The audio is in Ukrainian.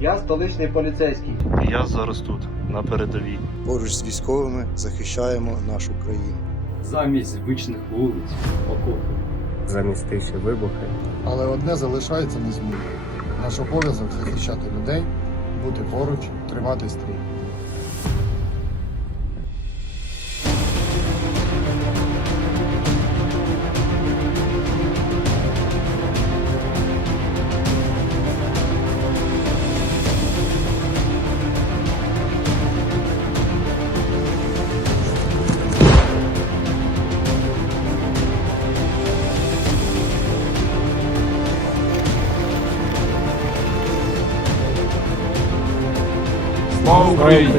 Я столичний поліцейський. І я зараз тут, на передовій. Поруч з військовими захищаємо нашу країну. Замість звичних вулиць, окопи. Замість тиші вибухи. Але одне залишається незмінним. Наш обов'язок захищати людей, бути поруч, тримати стрій. Слава Україні!